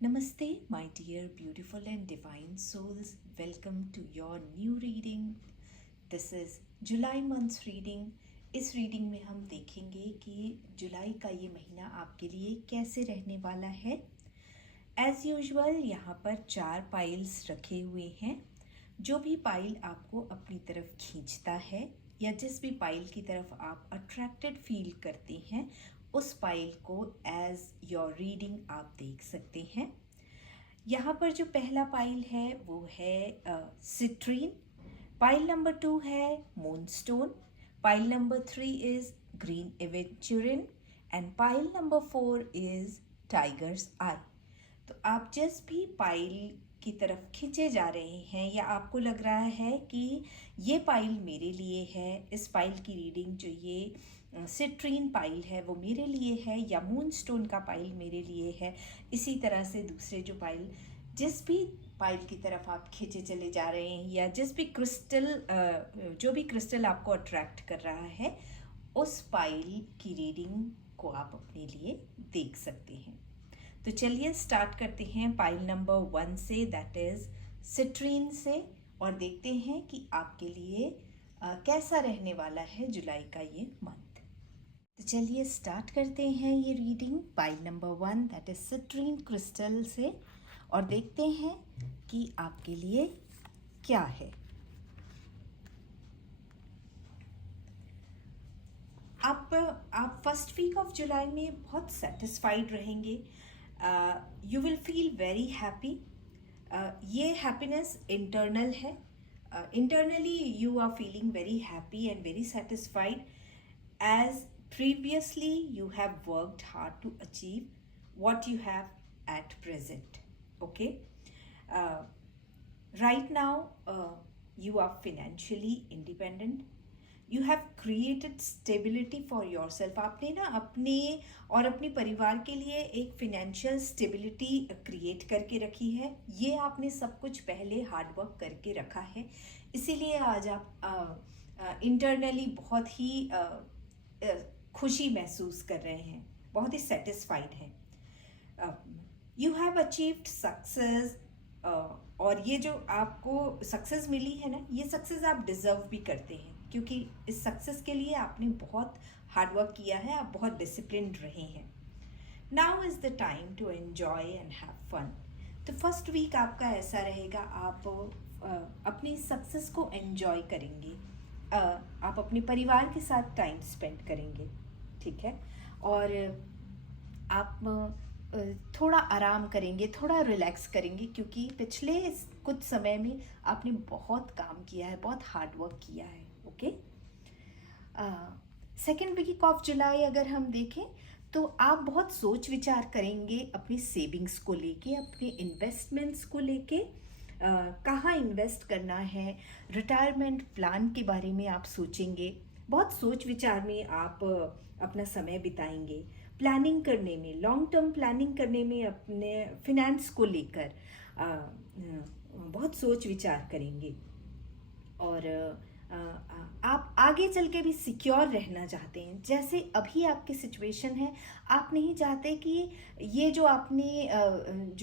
Namaste, my dear beautiful and divine souls. Welcome to your new reading. This is July months reading. इस reading में हम देखेंगे कि जुलाई का ये महीना आपके लिए कैसे रहने वाला है. एज़ यूजुअल यहाँ पर 4 पाइल्स रखे हुए हैं. जो भी पाइल आपको अपनी तरफ खींचता है या जिस भी पाइल की तरफ आप अट्रैक्टेड फील करते हैं, उस पाइल को एज योर रीडिंग आप देख सकते हैं. यहाँ पर जो पहला पाइल है वो है सिट्रीन. पाइल नंबर 2 है moonstone. Pile number 3 is green aventurine and pile number 4 is tiger's eye. तो आप जिस भी पाइल की तरफ खींचे जा रहे हैं या आपको लग रहा है कि ये पाइल मेरे लिए है, इस पाइल की रीडिंग जो ये सिट्रीन पाइल है वो मेरे लिए है या मूनस्टोन का पाइल मेरे लिए है, इसी तरह से दूसरे जो पाइल, जिस भी पाइल की तरफ आप खींचे चले जा रहे हैं या जिस भी क्रिस्टल जो भी क्रिस्टल आपको अट्रैक्ट कर रहा है, उस पाइल की रीडिंग को आप अपने लिए देख सकते हैं. तो चलिए स्टार्ट करते हैं पाइल नंबर 1 से, दैट इज सिट्रीन से, और देखते हैं कि आपके लिए कैसा रहने वाला है जुलाई का ये मंथ. तो चलिए स्टार्ट करते हैं ये reading pile number 1 that is citrine crystal से, और देखते हैं कि आपके लिए क्या है. आप फर्स्ट वीक ऑफ जुलाई में बहुत सेटिस्फाइड रहेंगे. You will feel very happy. ये हैप्पीनेस इंटरनल है. Internally you are feeling very happy and very satisfied as previously you have worked hard to achieve what you have at present. Okay. uh, right now you are financially independent. You have created stability for yourself. आपने ना अपने और अपने परिवार के लिए एक financial stability create करके रखी है. ये आपने सब कुछ पहले हार्ड वर्क करके रखा है, इसीलिए आज आप इंटरनली बहुत ही खुशी महसूस कर रहे हैं, बहुत ही सेटिस्फाइड हैं. यू हैव अचीव्ड सक्सेस, और ये जो आपको सक्सेस मिली है ना, ये सक्सेस आप डिज़र्व भी करते हैं, क्योंकि इस सक्सेस के लिए आपने बहुत हार्ड वर्क किया है, आप बहुत डिसिप्लिन्ड रहे हैं. Now is the time to enjoy and have fun. तो फर्स्ट वीक आपका ऐसा रहेगा, आप अपनी सक्सेस को एन्जॉय करेंगे. आप अपने परिवार के साथ टाइम स्पेंड करेंगे, ठीक है, और आप थोड़ा आराम करेंगे, थोड़ा रिलैक्स करेंगे, क्योंकि पिछले कुछ समय में आपने बहुत काम किया है, बहुत हार्ड वर्क किया है. Okay. Second week of July अगर हम देखें तो आप बहुत सोच विचार करेंगे अपनी सेविंग्स को लेके, अपने इन्वेस्टमेंट्स को लेके. कहाँ इन्वेस्ट करना है, रिटायरमेंट प्लान के बारे में आप सोचेंगे. बहुत सोच विचार में आप अपना समय बिताएंगे, प्लानिंग करने में, लॉन्ग टर्म प्लानिंग करने में, अपने फिनेंस को लेकर बहुत सोच विचार करेंगे. और आप आगे चल के भी सिक्योर रहना चाहते हैं. जैसे अभी आपकी सिचुएशन है, आप नहीं चाहते कि ये जो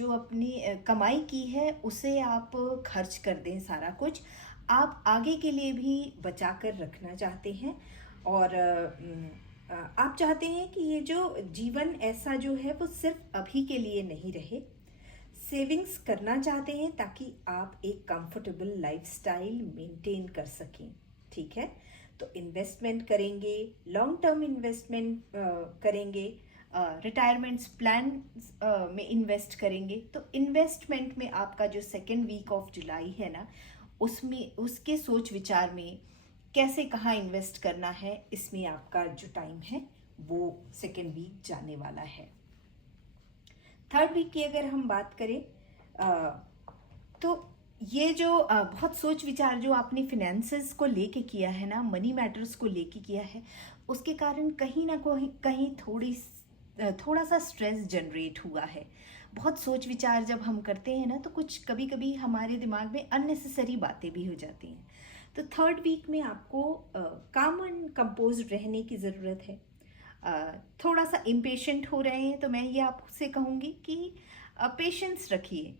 अपनी कमाई की है उसे आप खर्च कर दें सारा कुछ. आप आगे के लिए भी बचा कर रखना चाहते हैं, और आप चाहते हैं कि ये जो जीवन ऐसा जो है वो सिर्फ अभी के लिए नहीं रहे. सेविंग्स करना चाहते हैं ताकि आप एक कंफर्टेबल लाइफस्टाइल मेंटेन कर सकें, ठीक है. तो इन्वेस्टमेंट करेंगे, लॉन्ग टर्म इन्वेस्टमेंट करेंगे, रिटायरमेंट्स प्लान में इन्वेस्ट करेंगे. तो इन्वेस्टमेंट में आपका जो सेकेंड वीक ऑफ जुलाई है ना, उसमें उसके सोच विचार में कैसे कहाँ इन्वेस्ट करना है, इसमें आपका जो टाइम है वो सेकेंड वीक जाने वाला है. थर्ड वीक की अगर हम बात करें तो ये जो बहुत सोच विचार जो आपने फिनेंसेस को लेके किया है ना, मनी मैटर्स को लेके किया है, उसके कारण कहीं ना कहीं थोड़ा सा स्ट्रेस जनरेट हुआ है. बहुत सोच विचार जब हम करते हैं ना, तो कुछ कभी कभी हमारे दिमाग में अननेसेसरी बातें भी हो जाती हैं. तो थर्ड वीक में आपको काम एंड कंपोज रहने की ज़रूरत है. थोड़ा सा इम्पेशेंट हो रहे हैं तो मैं ये आपसे कहूँगी कि पेशेंस रखिए।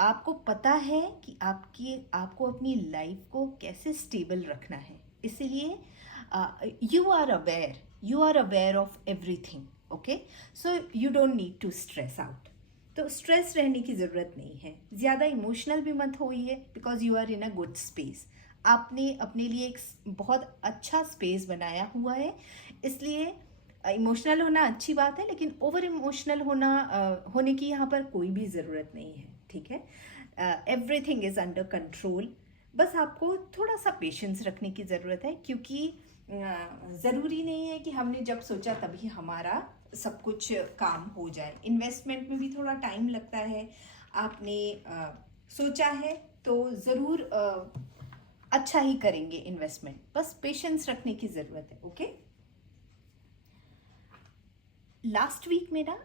आपको पता है कि आपको अपनी लाइफ को कैसे स्टेबल रखना है, इसलिए you are aware of everything. Okay, so you don't need to stress out. तो स्ट्रेस रहने की ज़रूरत नहीं है, ज़्यादा इमोशनल भी मत होइए, because you are in a good space. आपने अपने लिए एक बहुत अच्छा स्पेस बनाया हुआ है, इसलिए इमोशनल होना अच्छी बात है, लेकिन ओवर इमोशनल होने की यहाँ पर कोई भी ज़रूरत नहीं है। ठीक है, एवरीथिंग इज़ अंडर कंट्रोल। बस आपको थोड़ा सा पेशेंस रखने की ज़रूरत है, क्योंकि ज़रूरी नहीं है कि हमने जब सोचा तभी हमारा सब कुछ काम हो जाए। इन्वेस्टमेंट में भी थोड़ा टाइम लगता है। आपने सोचा है तो ज़रूर अच्छा ही करेंगे इन्वेस्टमेंट, बस पेशेंस रखने की ज़रूरत है। ओके, लास्ट वीक में ना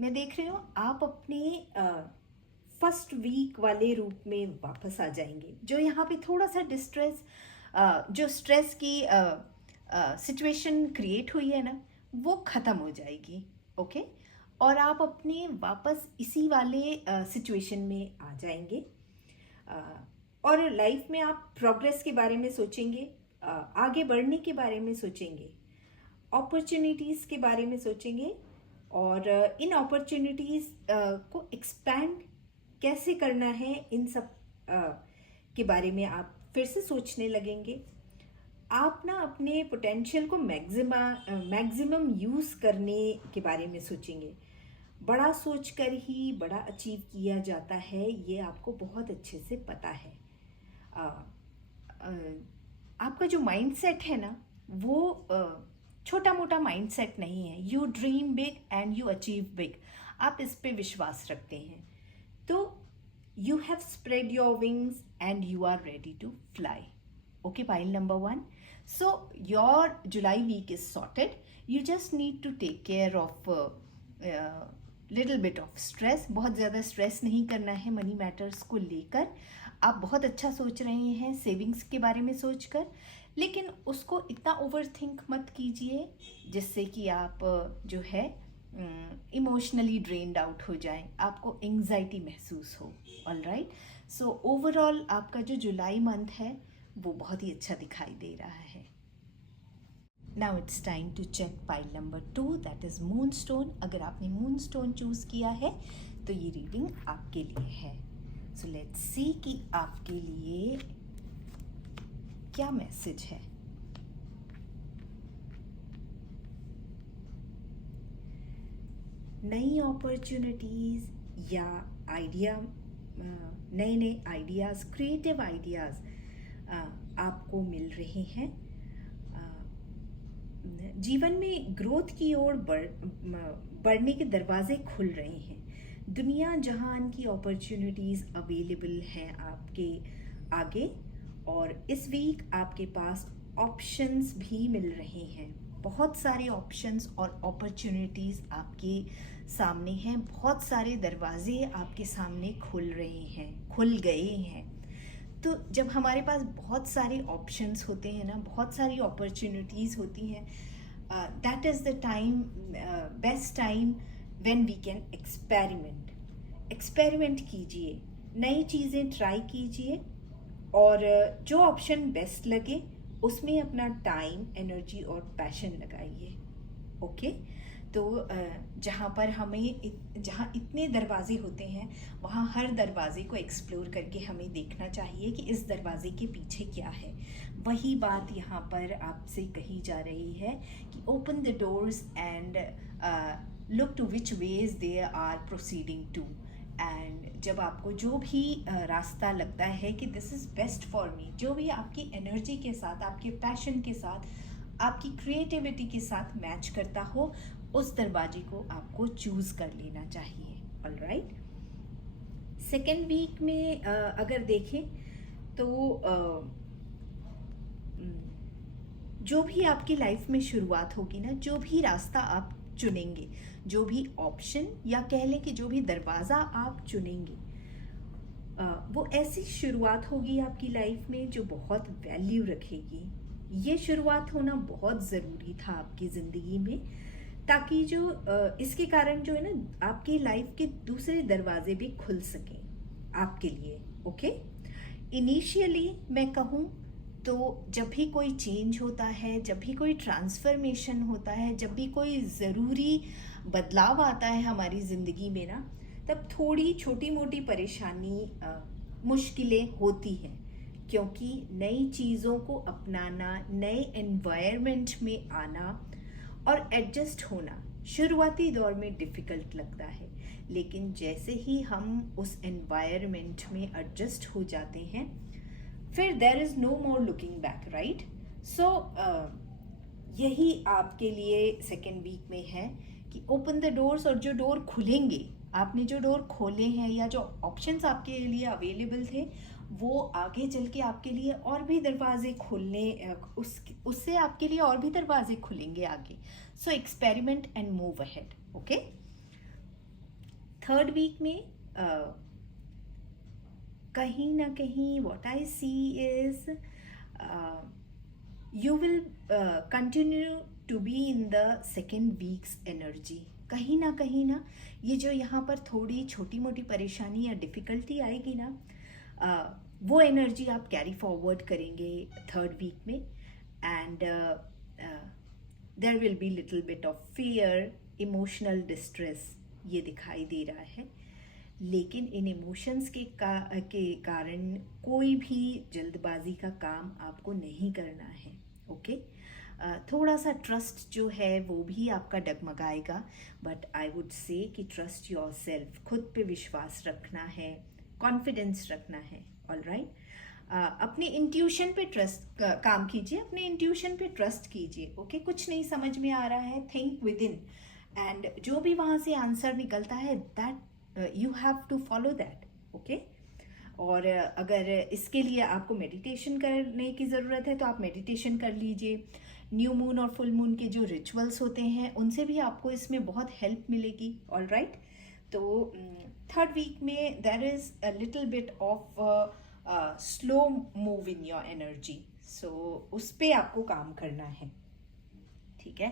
मैं देख रही हूँ आप अपने फर्स्ट वीक वाले रूप में वापस आ जाएंगे। जो यहाँ पे थोड़ा सा डिस्ट्रेस, जो स्ट्रेस की सिचुएशन क्रिएट हुई है ना, वो ख़त्म हो जाएगी। ओके, और आप अपने वापस इसी वाले सिचुएशन में आ जाएंगे। और लाइफ में आप प्रोग्रेस के बारे में सोचेंगे, आगे बढ़ने के बारे में सोचेंगे, अपॉर्चुनिटीज़ के बारे में सोचेंगे, और इन अपॉर्चुनिटीज़ को एक्सपैंड कैसे करना है, इन सब के बारे में आप फिर से सोचने लगेंगे। आप ना अपने पोटेंशियल को मैक्सिमम यूज़ करने के बारे में सोचेंगे। बड़ा सोचकर ही बड़ा अचीव किया जाता है, ये आपको बहुत अच्छे से पता है। आपका जो माइंडसेट है ना, वो छोटा मोटा माइंडसेट नहीं है। You dream big and you achieve big. आप इस पे विश्वास रखते हैं, तो you have spread your wings and you are ready to fly. Okay, pile number 1. So your July week is sorted. You just need to take care of little bit of stress. बहुत ज़्यादा stress नहीं करना है money matters को लेकर। आप बहुत अच्छा सोच रहे हैं सेविंग्स के बारे में सोचकर, लेकिन उसको इतना ओवर थिंक मत कीजिए जिससे कि आप जो है इमोशनली ड्रेन्ड आउट हो जाएं, आपको एंग्जाइटी महसूस हो। ऑल राइट, सो ओवरऑल आपका जो जुलाई मंथ है वो बहुत ही अच्छा दिखाई दे रहा है। Now it's time to check pile number 2, that is moonstone. अगर आपने मून स्टोन चूज़ किया है तो ये रीडिंग आपके लिए है। सो लेट्स सी कि आपके लिए क्या मैसेज है। नई अपॉर्चुनिटीज़ या आइडिया, नए आइडियाज़, क्रिएटिव आइडियाज़ आपको मिल रहे हैं। जीवन में ग्रोथ की ओर बढ़ने के दरवाजे खुल रहे हैं। दुनिया जहान की अपॉर्चुनिटीज़ अवेलेबल हैं आपके आगे, और इस वीक आपके पास ऑप्शंस भी मिल रहे हैं। बहुत सारे ऑप्शंस और अपॉर्चुनिटीज़ आपके सामने हैं। बहुत सारे दरवाजे आपके सामने खुल गए हैं। तो जब हमारे पास बहुत सारे ऑप्शंस होते हैं ना, बहुत सारी अपॉर्चुनिटीज़ होती हैं, that is the time, best time when we can experiment कीजिए, नई चीज़ें ट्राई कीजिए, और जो ऑप्शन बेस्ट लगे उसमें अपना टाइम, एनर्जी और पैशन लगाइए। ओके, तो जहाँ इतने दरवाजे होते हैं, वहाँ हर दरवाजे को एक्सप्लोर करके हमें देखना चाहिए कि इस दरवाजे के पीछे क्या है। वही बात यहाँ पर आपसे कही जा रही है कि open the doors and look to which ways they are proceeding to. And जब आपको जो भी रास्ता लगता है कि this is best for me, जो भी आपकी एनर्जी के साथ, आपके पैशन के साथ, आपकी क्रिएटिविटी के साथ मैच करता हो, उस दरवाजे को आपको चूज़ कर लेना चाहिए। ऑलराइट, सेकेंड वीक में अगर देखें तो जो भी आपकी लाइफ में शुरुआत होगी ना, जो भी रास्ता आप चुनेंगे, जो भी ऑप्शन या कह लें कि जो भी दरवाज़ा आप चुनेंगे, वो ऐसी शुरुआत होगी आपकी लाइफ में जो बहुत वैल्यू रखेगी। ये शुरुआत होना बहुत ज़रूरी था आपकी ज़िंदगी में। ताकि जो इसके कारण जो है ना आपकी लाइफ के दूसरे दरवाजे भी खुल सकें आपके लिए। ओके, इनिशियली मैं कहूँ तो जब भी कोई चेंज होता है, जब भी कोई ट्रांसफॉर्मेशन होता है, जब भी कोई ज़रूरी बदलाव आता है हमारी ज़िंदगी में ना, तब थोड़ी छोटी मोटी परेशानी मुश्किलें होती हैं, क्योंकि नई चीज़ों को अपनाना, नए एनवायरनमेंट में आना और एडजस्ट होना शुरुआती दौर में डिफ़िकल्ट लगता है। लेकिन जैसे ही हम उस एनवायरनमेंट में एडजस्ट हो जाते हैं, फिर there is no more looking back, right? So यही आपके लिए सेकेंड वीक में है कि ओपन द डोर्स, और जो डोर खुलेंगे, आपने जो डोर खोले हैं या जो ऑप्शंस आपके लिए अवेलेबल थे, वो आगे चल के आपके लिए और भी दरवाजे खुलने, उससे आपके लिए और भी दरवाजे खुलेंगे आगे। So experiment and move ahead. Okay, third week में कहीं ना कहीं what I see is you will continue to be in the second week's energy। कहीं ना ये जो यहाँ पर थोड़ी छोटी मोटी परेशानी या डिफ़िकल्टी आएगी ना, वो एनर्जी आप कैरी फॉरवर्ड करेंगे थर्ड वीक में। And there will be little bit of fear, emotional distress ये दिखाई दे रहा है। लेकिन इन इमोशंस के कारण कोई भी जल्दबाजी का काम आपको नहीं करना है। ओके, थोड़ा सा ट्रस्ट जो है वो भी आपका डगमगाएगा, बट आई वुड से कि ट्रस्ट योर सेल्फ, खुद पे विश्वास रखना है, कॉन्फिडेंस रखना है। ऑल राइट, अपने इंट्यूशन पे ट्रस्ट काम कीजिए, अपने इंट्यूशन पे ट्रस्ट कीजिए। ओके, कुछ नहीं समझ में आ रहा है, थिंक विद इन, एंड जो भी वहाँ से आंसर निकलता है that you have to follow that. Okay, और अगर इसके लिए आपको मेडिटेशन करने की ज़रूरत है तो आप मेडिटेशन कर लीजिए। न्यू मून और फुल मून के जो रिचुअल्स होते हैं उनसे भी आपको इसमें बहुत हेल्प मिलेगी। ऑल राइट, तो थर्ड वीक में there is a little bit of slow move in your energy, so उस पर आपको काम करना है। ठीक है,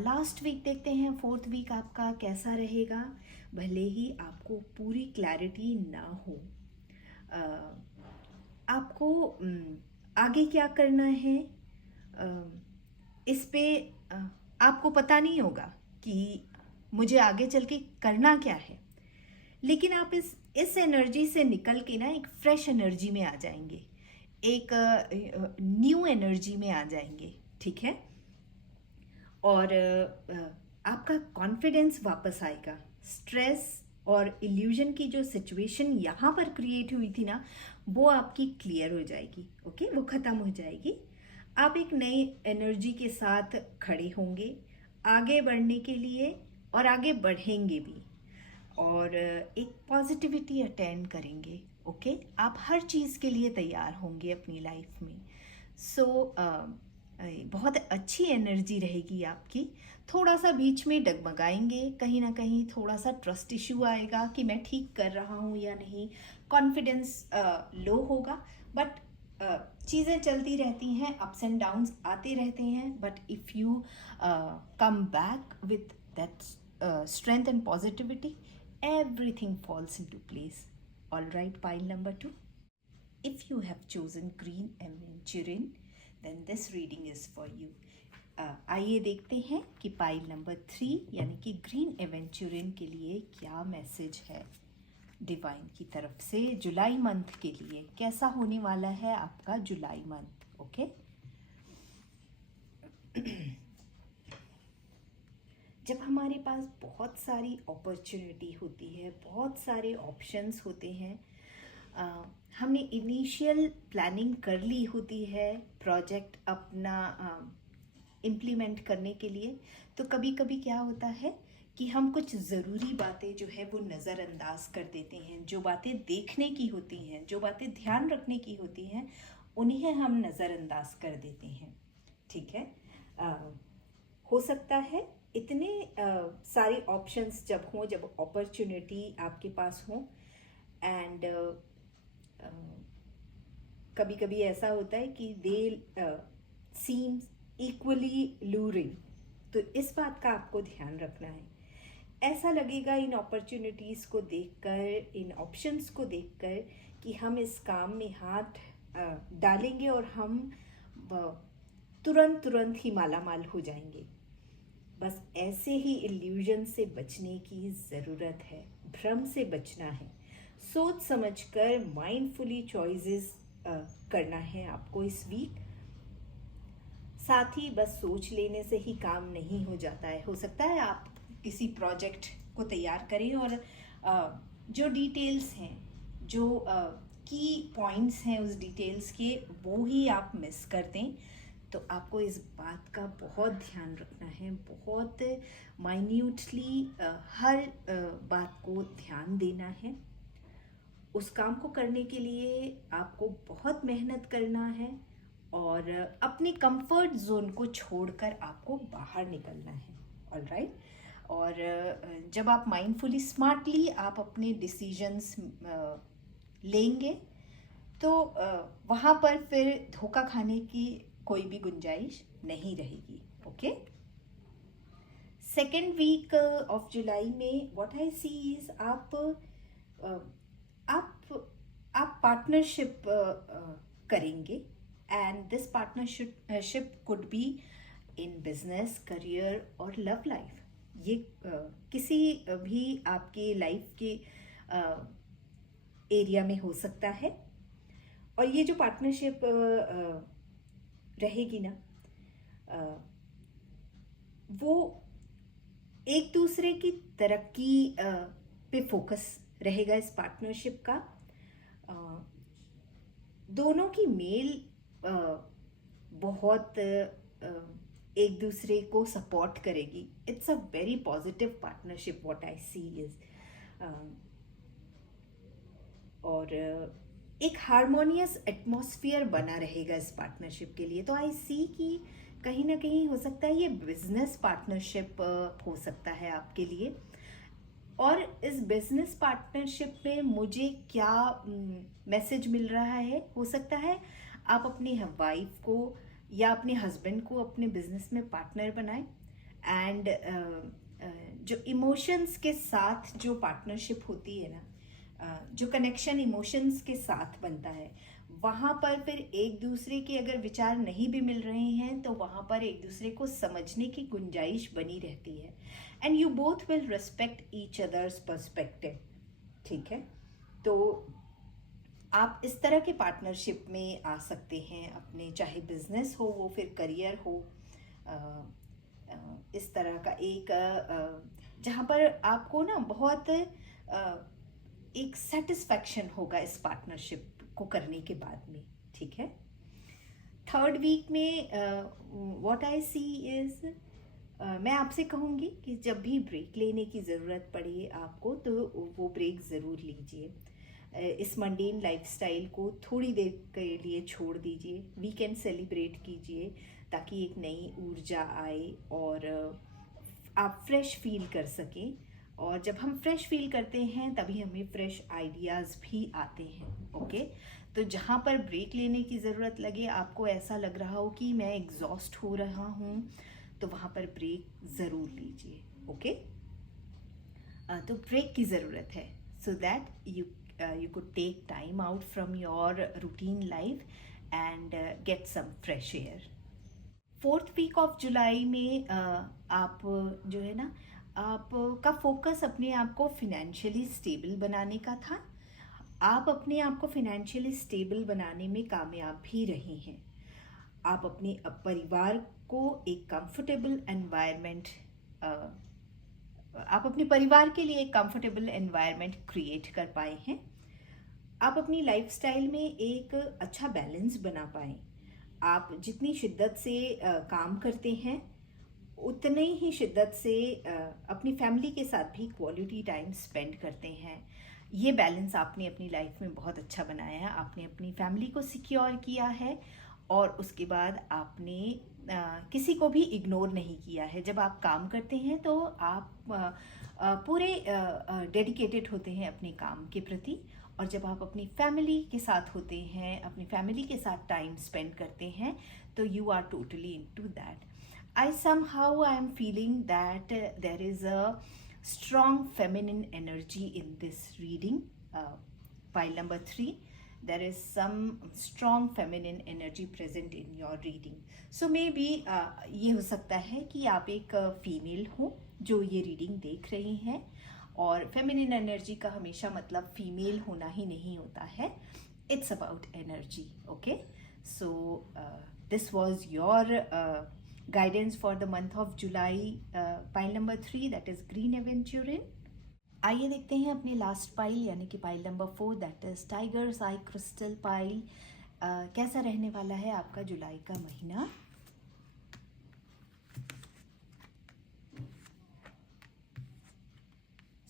लास्ट वीक देखते हैं, फोर्थ वीक आपका कैसा रहेगा। भले ही आपको पूरी क्लैरिटी ना हो, आपको आगे क्या करना है इस पे आपको पता नहीं होगा कि मुझे आगे चल के करना क्या है, लेकिन आप इस एनर्जी से निकल के ना एक फ्रेश एनर्जी में आ जाएंगे, एक न्यू एनर्जी में आ जाएंगे। ठीक है, और आपका कॉन्फिडेंस वापस आएगा। स्ट्रेस और इल्यूजन की जो सिचुएशन यहाँ पर क्रिएट हुई थी ना, वो आपकी क्लियर हो जाएगी। ओके, वो ख़त्म हो जाएगी। आप एक नई एनर्जी के साथ खड़े होंगे आगे बढ़ने के लिए, और आगे बढ़ेंगे भी, और एक पॉजिटिविटी अटेंड करेंगे। ओके, आप हर चीज़ के लिए तैयार होंगे अपनी लाइफ में। सो बहुत अच्छी एनर्जी रहेगी आपकी। थोड़ा सा बीच में डगमगाएंगे, कहीं ना कहीं थोड़ा सा ट्रस्ट इशू आएगा कि मैं ठीक कर रहा हूँ या नहीं, कॉन्फिडेंस लो होगा, बट चीज़ें चलती रहती हैं, अप्स एंड डाउन्स आते रहते हैं। But if you come back with that strength and positivity, everything falls into place. All right, pile number 2. If you have chosen green aventurine, then this reading is for you. आइए देखते हैं कि pile number 3 यानी कि green aventurine के लिए क्या message है डिवाइन की तरफ से। जुलाई मंथ के लिए कैसा होने वाला है आपका जुलाई मंथ। ओके, जब हमारे पास बहुत सारी अपॉर्चुनिटी होती है, बहुत सारे ऑप्शंस होते हैं, हमने इनिशियल प्लानिंग कर ली होती है प्रोजेक्ट अपना इम्प्लीमेंट करने के लिए, तो कभी कभी क्या होता है कि हम कुछ ज़रूरी बातें जो है वो नज़रअंदाज कर देते हैं। जो बातें देखने की होती हैं, जो बातें ध्यान रखने की होती हैं, उन्हें हम नज़रअंदाज कर देते हैं। ठीक है, हो सकता है इतने सारे ऑप्शंस जब हों, जब अपॉर्चुनिटी आपके पास हो, एंड कभी कभी ऐसा होता है कि दे सीम्स इक्वली लूरिंग, तो इस बात का आपको ध्यान रखना है। ऐसा लगेगा इन अपॉर्चुनिटीज़ को देखकर, इन ऑप्शंस को देखकर कि हम इस काम में हाथ डालेंगे और हम तुरंत तुरंत ही मालामाल हो जाएंगे। बस ऐसे ही इल्यूजन से बचने की ज़रूरत है, भ्रम से बचना है। सोच समझकर माइंडफुली चॉइसेस करना है आपको इस वीक। साथ ही बस सोच लेने से ही काम नहीं हो जाता है। हो सकता है आप किसी प्रोजेक्ट को तैयार करें और जो डिटेल्स हैं, जो की पॉइंट्स हैं उस डिटेल्स के, वो ही आप मिस कर दें। तो आपको इस बात का बहुत ध्यान रखना है, बहुत माइन्यूटली हर बात को ध्यान देना है। उस काम को करने के लिए आपको बहुत मेहनत करना है और अपने कंफर्ट जोन को छोड़कर आपको बाहर निकलना है। ऑलराइट। और जब आप माइंडफुली स्मार्टली आप अपने डिसीजंस लेंगे तो वहाँ पर फिर धोखा खाने की कोई भी गुंजाइश नहीं रहेगी। ओके। सेकेंड वीक ऑफ जुलाई में व्हाट आई सी इज आप पार्टनरशिप करेंगे and this partnership could be in business, career और लव लाइफ। ये किसी भी आपके लाइफ के एरिया में हो सकता है। और ये जो पार्टनरशिप रहेगी ना, वो एक दूसरे की तरक्की पे फोकस रहेगा इस पार्टनरशिप का। दोनों की मेल बहुत एक दूसरे को सपोर्ट करेगी। It's a very positive partnership what I see is. और एक हारमोनियस एटमॉस्फेयर बना रहेगा इस पार्टनरशिप के लिए। तो आई सी कि कहीं ना कहीं हो सकता है ये बिजनेस पार्टनरशिप हो सकता है आपके लिए। और इस बिजनेस पार्टनरशिप में मुझे क्या मैसेज मिल रहा है, हो सकता है आप अपनी वाइफ को या अपने हस्बैंड को अपने बिजनेस में पार्टनर बनाएं एंड जो इमोशंस के साथ जो पार्टनरशिप होती है ना, जो कनेक्शन इमोशंस के साथ बनता है, वहाँ पर फिर एक दूसरे के अगर विचार नहीं भी मिल रहे हैं तो वहाँ पर एक दूसरे को समझने की गुंजाइश बनी रहती है and you both will respect each others perspective. ठीक है। तो आप इस तरह के पार्टनरशिप में आ सकते हैं अपने, चाहे बिजनेस हो वो फिर करियर हो, इस तरह का एक जहाँ पर आपको ना बहुत एक सेटिस्फैक्शन होगा इस पार्टनरशिप को करने के बाद में। ठीक है। थर्ड वीक में व्हाट आई सी इज, मैं आपसे कहूँगी कि जब भी ब्रेक लेने की ज़रूरत पड़े आपको तो वो ब्रेक ज़रूर लीजिए। इस मंडेन लाइफस्टाइल को थोड़ी देर के लिए छोड़ दीजिए, वीकेंड सेलिब्रेट कीजिए ताकि एक नई ऊर्जा आए और आप फ्रेश फील कर सकें। और जब हम फ्रेश फील करते हैं तभी हमें फ्रेश आइडियाज़ भी आते हैं। ओके। तो जहाँ पर ब्रेक लेने की ज़रूरत लगे, आपको ऐसा लग रहा हो कि मैं एग्जॉस्ट हो रहा हूँ, तो वहाँ पर ब्रेक ज़रूर लीजिए। ओके। तो ब्रेक की ज़रूरत है so that you could take time out from your routine life and get some fresh air. Fourth week of जुलाई में आप जो है ना, आपका फोकस अपने आप को फिनेंशियली स्टेबल बनाने का था। आप अपने आप को फिनेंशियली स्टेबल बनाने में कामयाब भी रहे हैं। आप अपने परिवार को एक कंफर्टेबल एनवायरनमेंट, आप अपने परिवार के लिए एक कंफर्टेबल एनवायरनमेंट क्रिएट कर पाए हैं। आप अपनी लाइफस्टाइल में एक अच्छा बैलेंस बना पाए। आप जितनी शिद्दत से काम करते हैं उतने ही शिद्दत से अपनी फैमिली के साथ भी क्वालिटी टाइम स्पेंड करते हैं। ये बैलेंस आपने अपनी लाइफ में बहुत अच्छा बनाया है। आपने अपनी फैमिली को सिक्योर किया है और उसके बाद आपने किसी को भी इग्नोर नहीं किया है। जब आप काम करते हैं तो आप पूरे डेडिकेटेड होते हैं अपने काम के प्रति, और जब आप अपनी फैमिली के साथ होते हैं, अपनी फैमिली के साथ टाइम स्पेंड करते हैं, तो you are totally into that. I am feeling that there is a strong feminine energy in this reading. Pile number 3, there is some strong feminine energy present in your reading. So maybe ये हो सकता है कि आप एक female हो जो ये रीडिंग देख रही हैं, और फेमिनिन एनर्जी का हमेशा मतलब फीमेल होना ही नहीं होता है. It's about energy. Okay, so this was your guidance for the month of July. Pile number 3, that is Green Aventurine. आइए देखते हैं अपनी लास्ट पाइल यानी कि pile number 4, that is tiger's I crystal pile. कैसा रहने वाला है आपका जुलाई का महीना.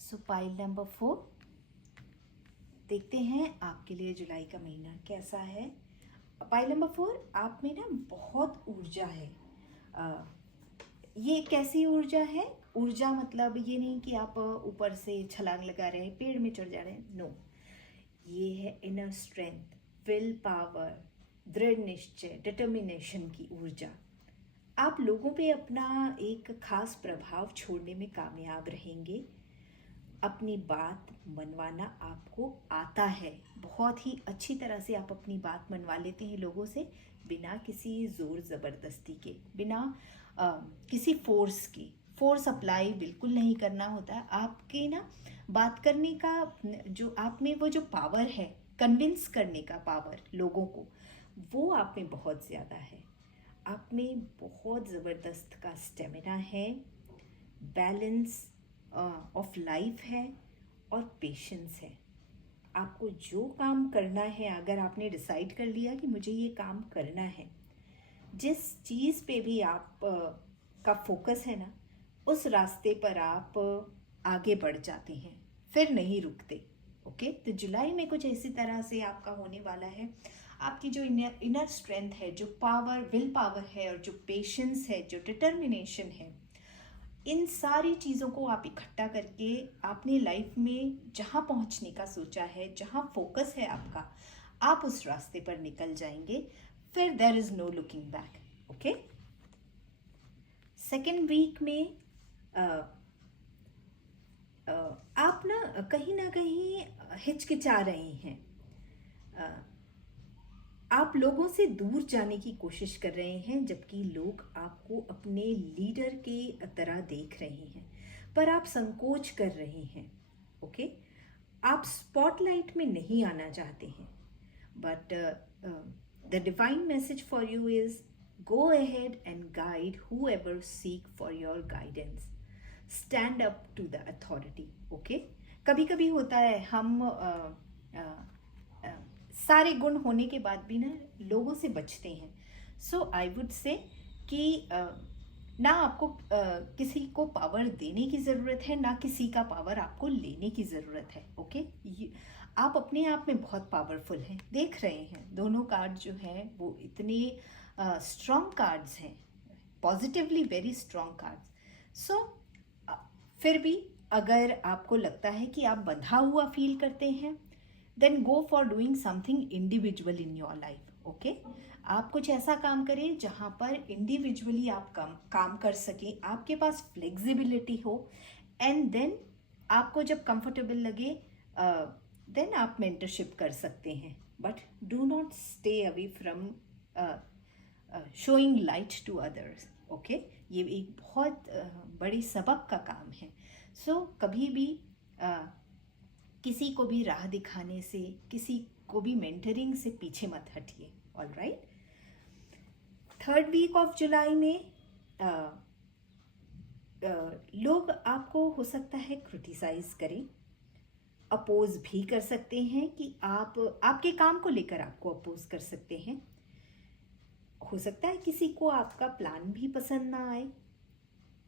सो पाइल नंबर 4, देखते हैं आपके लिए जुलाई का महीना कैसा है. पाइल नंबर 4, आप में ना बहुत ऊर्जा है. ये कैसी ऊर्जा है. ऊर्जा मतलब ये नहीं कि आप ऊपर से छलांग लगा रहे हैं, पेड़ में चढ़ जा रहे हैं. नो, ये है इनर स्ट्रेंथ, विल पावर, दृढ़ निश्चय, डिटर्मिनेशन की ऊर्जा. आप लोगों पे अपना एक खास प्रभाव छोड़ने में कामयाब रहेंगे. अपनी बात मनवाना आपको आता है. बहुत ही अच्छी तरह से आप अपनी बात मनवा लेते हैं लोगों से, बिना किसी ज़ोर ज़बरदस्ती के, बिना किसी फोर्स की. फोर्स अप्लाई बिल्कुल नहीं करना होता है. आपके ना बात करने का जो आप में वो जो पावर है, कन्विंस करने का पावर लोगों को, वो आप में बहुत ज़्यादा है. आप में बहुत ज़बरदस्त का स्टेमिना है, बैलेंस ऑफ लाइफ है और पेशेंस है. आपको जो काम करना है, अगर आपने डिसाइड कर लिया कि मुझे ये काम करना है, जिस चीज़ पे भी आप का फोकस है ना, उस रास्ते पर आप आगे बढ़ जाते हैं, फिर नहीं रुकते. ओके, तो जुलाई में कुछ इसी तरह से आपका होने वाला है. आपकी जो इनर स्ट्रेंथ है, जो पावर, विल पावर है, और जो पेशेंस है, जो डिटर्मिनेशन है, इन सारी चीज़ों को आप इकट्ठा करके आपने लाइफ में जहाँ पहुँचने का सोचा है, जहाँ फोकस है आपका, आप उस रास्ते पर निकल जाएंगे. फिर there is no looking back. Okay, second week में आप ना कहीं हिचकिचा रहे हैं. आप लोगों से दूर जाने की कोशिश कर रहे हैं, जबकि लोग आपको अपने लीडर के तरह देख रहे हैं, पर आप संकोच कर रहे हैं. ओके, आप स्पॉटलाइट में नहीं आना चाहते हैं. But the divine message for you is go ahead and guide whoever seek for your guidance. Stand up to the authority. Okay, कभी कभी होता है हम सारे गुण होने के बाद भी ना लोगों से बचते हैं. सो आई वुड से कि ना आपको किसी को पावर देने की ज़रूरत है, ना किसी का पावर आपको लेने की ज़रूरत है. ओके, आप अपने आप में बहुत पावरफुल हैं. देख रहे हैं दोनों कार्ड जो हैं वो इतने स्ट्रॉन्ग कार्ड्स हैं, पॉजिटिवली वेरी स्ट्रॉन्ग कार्ड्स. सो फिर भी अगर आपको लगता है कि आप बंधा हुआ फील करते हैं, then go for doing something individual in your life. Okay, आप कुछ ऐसा काम करें जहाँ पर इंडिविजुअली आप काम कर सकें, आपके पास फ्लेक्सिबिलिटी हो, एंड देन आपको जब कंफर्टेबल लगे देन आप मेंटरशिप कर सकते हैं. But do not stay away from showing light to others. Okay, ये एक बहुत बड़ी सबक का काम है. सो कभी भी किसी को भी राह दिखाने से, किसी को भी मेंटरिंग से पीछे मत हटिए. All right, third week of जुलाई में लोग आपको हो सकता है क्रिटिसाइज करें, अपोज भी कर सकते हैं कि आपके काम को लेकर आपको अपोज कर सकते हैं. हो सकता है किसी को आपका प्लान भी पसंद ना आए,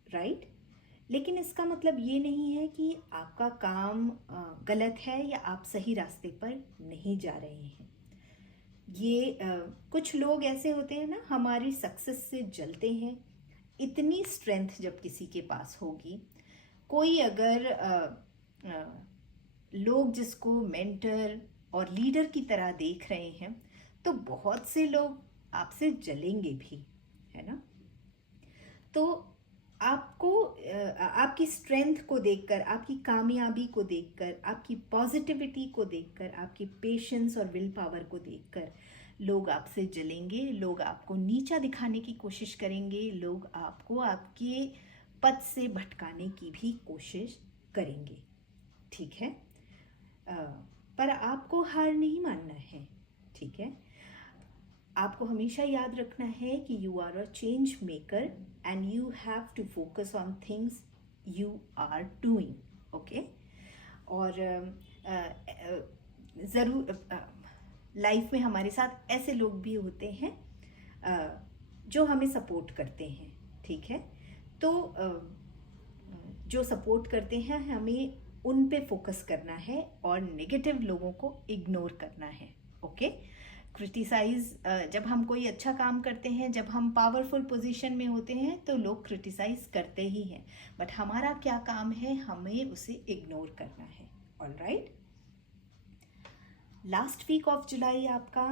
राइट. लेकिन इसका मतलब ये नहीं है कि आपका काम गलत है या आप सही रास्ते पर नहीं जा रहे हैं. ये कुछ लोग ऐसे होते हैं ना, हमारी सक्सेस से जलते हैं. इतनी स्ट्रेंथ जब किसी के पास होगी, कोई अगर लोग जिसको मेंटर और लीडर की तरह देख रहे हैं, तो बहुत से लोग आपसे जलेंगे भी, है ना. तो आपको आपकी स्ट्रेंथ को देखकर, आपकी कामयाबी को देखकर, आपकी पॉजिटिविटी को देखकर, आपकी पेशेंस और विल पावर को देखकर लोग आपसे जलेंगे, लोग आपको नीचा दिखाने की कोशिश करेंगे, लोग आपको आपके पद से भटकाने की भी कोशिश करेंगे। ठीक है? अ, पर आपको हार नहीं मानना है। ठीक है? आपको हमेशा याद रखना है कि you are a change maker and you have to focus on things you are doing. Okay? और ज़रूर लाइफ में हमारे साथ ऐसे लोग भी होते हैं जो हमें सपोर्ट करते हैं। ठीक है? तो जो सपोर्ट करते हैं हमें उन पे फोकस करना है और नेगेटिव लोगों को इग्नोर करना है। ओके? क्रिटिसाइज, जब हम कोई अच्छा काम करते हैं, जब हम पावरफुल पोजीशन में होते हैं तो लोग क्रिटिसाइज करते ही हैं, बट हमारा क्या काम है, हमें उसे इग्नोर करना है। Alright? Last week of July आपका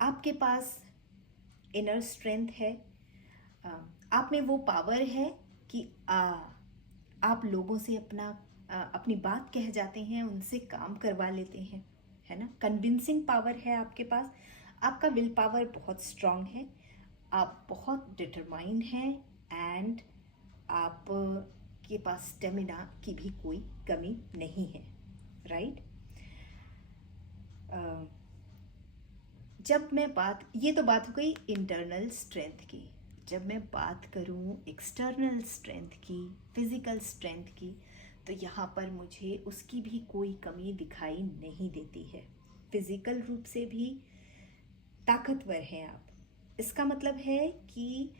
आपके पास इनर स्ट्रेंथ है, आप में वो पावर है कि आप लोगों से अपनी बात कह जाते हैं, उनसे काम करवा लेते हैं, है ना? कन्विंसिंग पावर है आपके पास। आपका विल पावर बहुत स्ट्रांग है, आप बहुत डिटरमाइंड हैं एंड आप के पास स्टेमिना की भी कोई कमी नहीं है। राइट? जब मैं ये तो बात हो गई इंटरनल स्ट्रेंथ की। जब मैं बात करूं एक्सटर्नल स्ट्रेंथ की, फिजिकल स्ट्रेंथ की, तो यहाँ पर मुझे उसकी भी कोई कमी दिखाई नहीं देती है। फिजिकल रूप से भी ताकतवर हैं आप। इसका मतलब है कि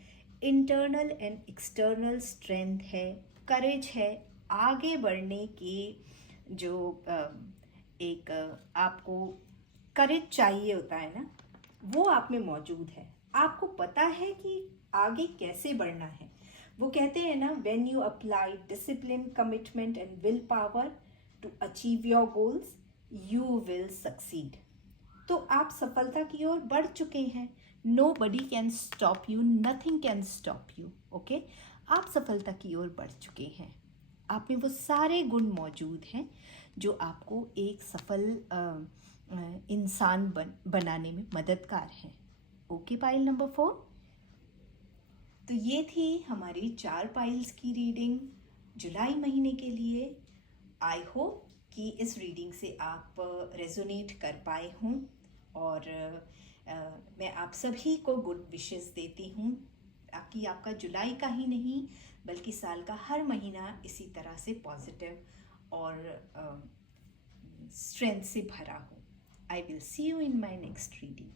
इंटरनल एंड एक्सटर्नल स्ट्रेंथ है, करेज है, आगे बढ़ने की जो एक आपको करेज चाहिए होता है ना, वो आप में मौजूद है। आपको पता है कि आगे कैसे बढ़ना है। वो कहते हैं ना, when you apply discipline, commitment and willpower to achieve your goals you will succeed. तो आप सफलता की ओर बढ़ चुके हैं। Nobody can stop you, nothing can stop you. Okay? आप सफलता की ओर बढ़ चुके हैं। आप में वो सारे गुण मौजूद हैं जो आपको एक सफल इंसान बनाने में मददगार हैं। Okay, pile number 4। तो ये थी हमारी 4 पाइल्स की रीडिंग जुलाई महीने के लिए। आई होप कि इस रीडिंग से आप रेजोनेट कर पाए हों और मैं आप सभी को गुड विशेस देती हूँ ताकि आपका जुलाई का ही नहीं बल्कि साल का हर महीना इसी तरह से पॉजिटिव और स्ट्रेंथ से भरा हो। I will see you in my next reading.